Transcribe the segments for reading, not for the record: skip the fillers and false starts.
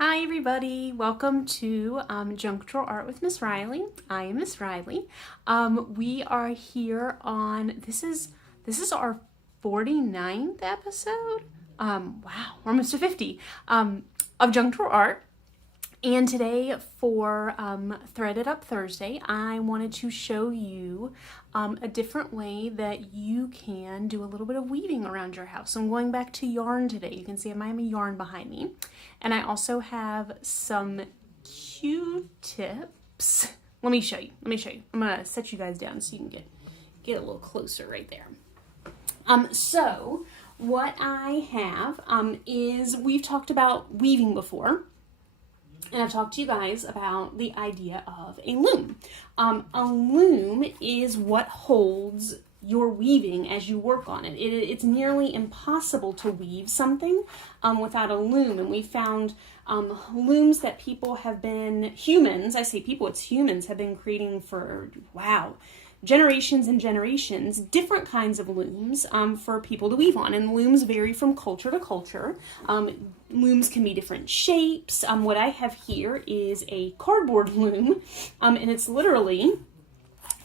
Hi everybody, welcome to Junk Drawer Art with Miss Riley. I am Miss Riley. We are here on, this is our 49th episode. Wow, we're almost to 50 of Junk Drawer Art. And today for Threaded Up Thursday, I wanted to show you a different way that you can do a little bit of weaving around your house. So I'm going back to yarn today. You can see I have my yarn behind me. And I also have some Q-tips. Let me show you. I'm going to set you guys down so you can get a little closer right there. So what I have is we've talked about weaving before. And I've talked to you guys about the idea of a loom. A loom is what holds your weaving as you work on it. It's nearly impossible to weave something without a loom. And we found looms that people have been, humans, I say people, it's humans, have been creating for, wow, generations and generations, different kinds of looms for people to weave on. And looms vary from culture to culture. Looms can be different shapes. What I have here is a cardboard loom, and it's literally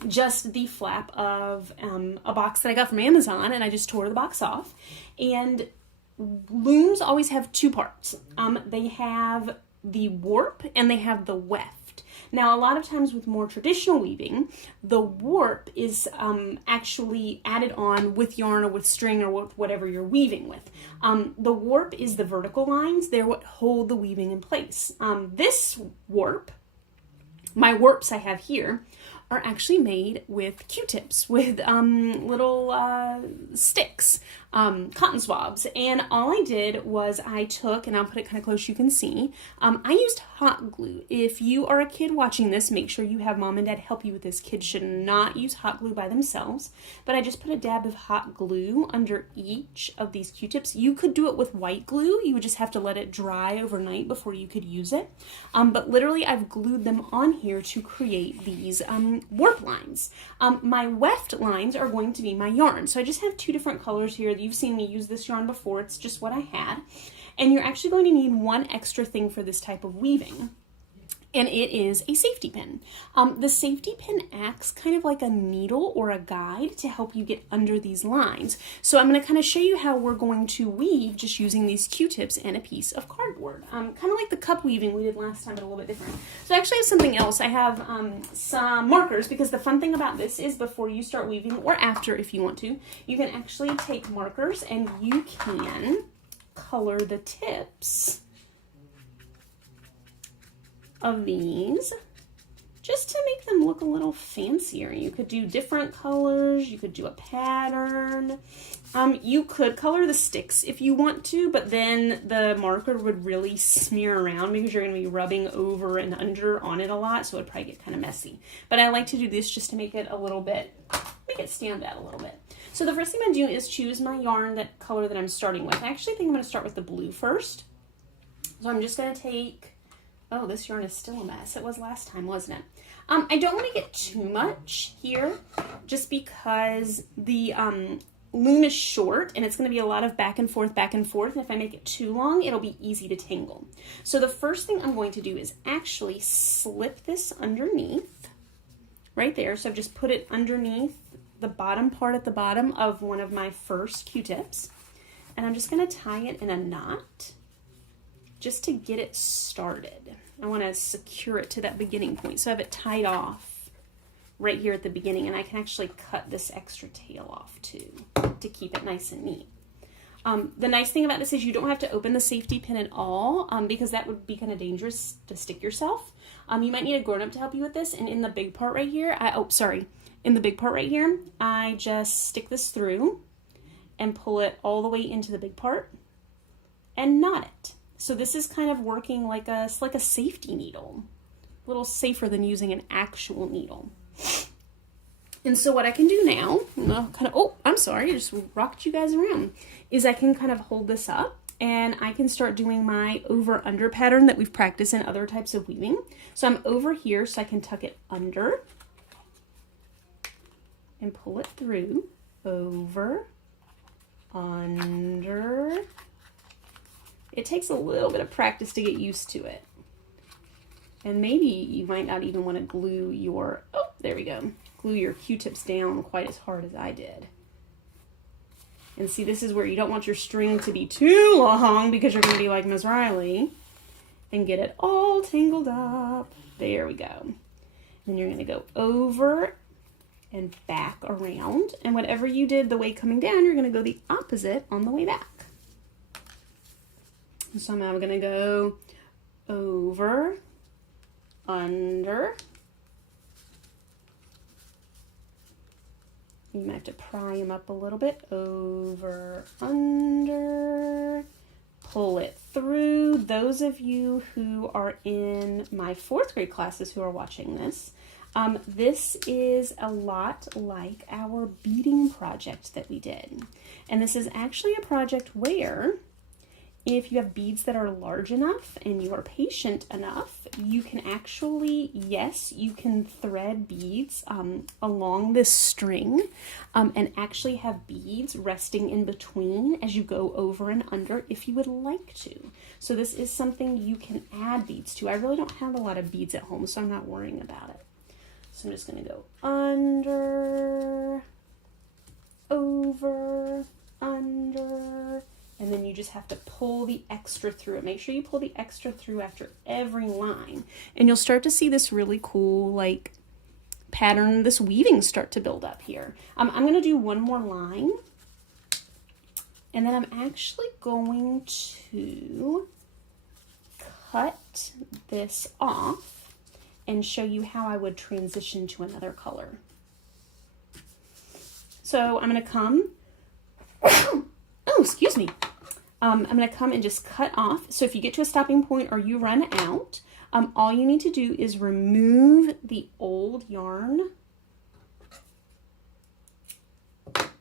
just the flap of a box that I got from Amazon, and I just tore the box off. And looms always have two parts. They have the warp and they have the weft. Now, a lot of times with more traditional weaving, the warp is actually added on with yarn or with string or with whatever you're weaving with. The warp is the vertical lines. They're what hold the weaving in place. This warp, my warps I have here, are actually made with Q-tips, with little sticks, cotton swabs. And all I did was I took, and I'll put it kind of close so you can see, I used hot glue. If you are a kid watching this, make sure you have mom and dad help you with this. Kids should not use hot glue by themselves. But I just put a dab of hot glue under each of these Q-tips. You could do it with white glue. You would just have to let it dry overnight before you could use it. But literally I've glued them on here to create these warp lines. My weft lines are going to be my yarn. So I just have two different colors here. You've seen me use this yarn before. It's just what I had. And you're actually going to need one extra thing for this type of weaving. And it is a safety pin. The safety pin acts kind of like a needle or a guide to help you get under these lines. So I'm going to kind of show you how we're going to weave just using these Q-tips and a piece of cardboard. Kind of like the cup weaving we did last time, but a little bit different. So I actually have something else. I have some markers, because the fun thing about this is before you start weaving, or after if you want to, you can actually take markers and you can color the tips of these just to make them look a little fancier. You could do different colors, you could do a pattern, you could color the sticks if you want to, but then the marker would really smear around because you're going to be rubbing over and under on it a lot, so it would probably get kind of messy. But I like to do this just to make it a little bit, make it stand out a little bit. So the first thing I'm going to do is choose my yarn, that color that I'm starting with. I actually think I'm going to start with the blue first. So I'm just going to take, oh, this yarn is still a mess. It was last time, wasn't it? I don't want to get too much here just because the loom is short and it's going to be a lot of back and forth, back and forth. And if I make it too long, it'll be easy to tangle. So the first thing I'm going to do is actually slip this underneath right there. So I've just put it underneath the bottom part at the bottom of one of my first Q-tips. And I'm just going to tie it in a knot just to get it started. I want to secure it to that beginning point. So I have it tied off right here at the beginning, and I can actually cut this extra tail off too to keep it nice and neat. The nice thing about this is you don't have to open the safety pin at all because that would be kind of dangerous to stick yourself. You might need a grown-up to help you with this, and in the big part right here, in the big part right here, I just stick this through and pull it all the way into the big part and knot it. So this is kind of working like a safety needle, a little safer than using an actual needle. And so what I can do now, I just rocked you guys around, is I can kind of hold this up and I can start doing my over-under pattern that we've practiced in other types of weaving. So I'm over here so I can tuck it under and pull it through, over, under, It takes a little bit of practice to get used to it. And maybe you might not even want to glue your, oh, there we go, glue your Q-tips down quite as hard as I did. And see, this is where you don't want your string to be too long because you're going to be like Miss Riley and get it all tangled up. There we go. Then you're going to go over and back around. And whatever you did the way coming down, you're going to go the opposite on the way back. So now I'm going to go over, under. You might have to pry them up a little bit. Over, under, pull it through. Those of you who are in my 4th grade classes who are watching this, this is a lot like our beading project that we did. And this is actually a project where if you have beads that are large enough and you are patient enough, you can actually, yes, you can thread beads along this string and actually have beads resting in between as you go over and under if you would like to. So this is something you can add beads to. I really don't have a lot of beads at home, so I'm not worrying about it. So I'm just going to go under, over, under, and then you just have to pull the extra through it. Make sure you pull the extra through after every line. And you'll start to see this really cool, like, pattern, this weaving start to build up here. I'm going to do one more line. And then I'm actually going to cut this off and show you how I would transition to another color. So I'm going to come... Oh, excuse me. I'm going to come and just cut off. So if you get to a stopping point or you run out, all you need to do is remove the old yarn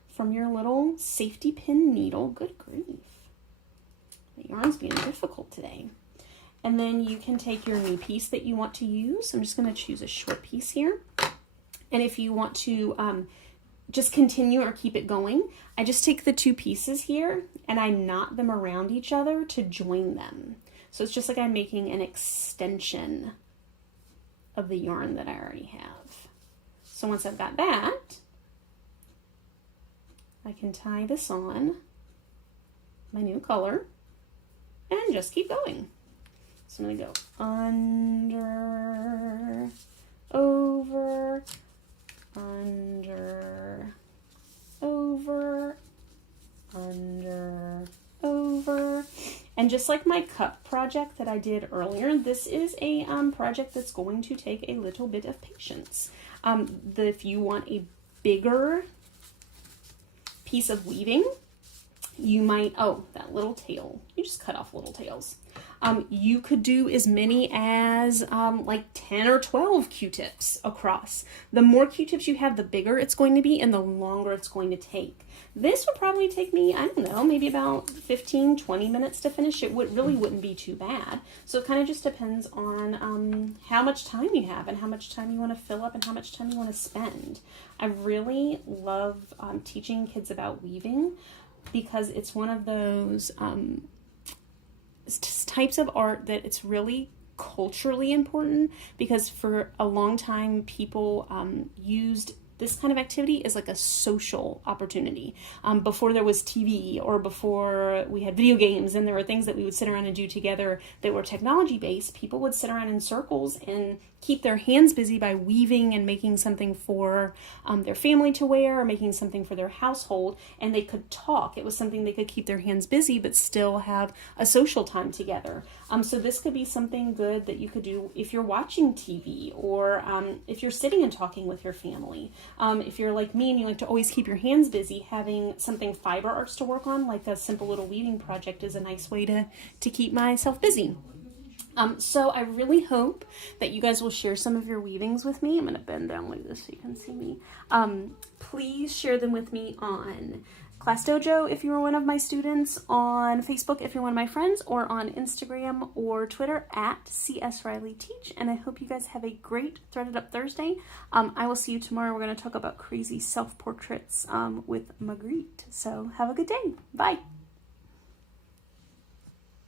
from your little safety pin needle. Good grief. The yarn's being difficult today. And then you can take your new piece that you want to use. I'm just going to choose a short piece here. And if you want to just continue or keep it going, I just take the two pieces here and I knot them around each other to join them. So it's just like I'm making an extension of the yarn that I already have. So once I've got that, I can tie this on my new color and just keep going. So I'm going to go under, over, under, over, under, over. And just like my cup project that I did earlier, this is a project that's going to take a little bit of patience. If you want a bigger piece of weaving, you might, oh, that little tail, you just cut off little tails. You could do as many as like 10 or 12 Q-tips across. The more Q-tips you have, the bigger it's going to be and the longer it's going to take. This would probably take me, I don't know, maybe about 15, 20 minutes to finish. It really wouldn't be too bad. So it kind of just depends on how much time you have and how much time you want to fill up and how much time you want to spend. I really love teaching kids about weaving because it's one of those types of art that it's really culturally important, because for a long time people used this kind of activity as like a social opportunity. Before there was TV or before we had video games and there were things that we would sit around and do together that were technology based, people would sit around in circles and keep their hands busy by weaving and making something for their family to wear or making something for their household, and they could talk. It was something they could keep their hands busy but still have a social time together. So this could be something good that you could do if you're watching TV or if you're sitting and talking with your family. If you're like me and you like to always keep your hands busy, having something fiber arts to work on, like a simple little weaving project, is a nice way to keep myself busy. So I really hope that you guys will share some of your weavings with me. I'm going to bend down like this so you can see me. Please share them with me on Class Dojo if you're one of my students, on Facebook if you're one of my friends, or on Instagram or Twitter at CSRileyTeach. And I hope you guys have a great Threaded Up Thursday. I will see you tomorrow. We're going to talk about crazy self-portraits with Marguerite. So have a good day. Bye.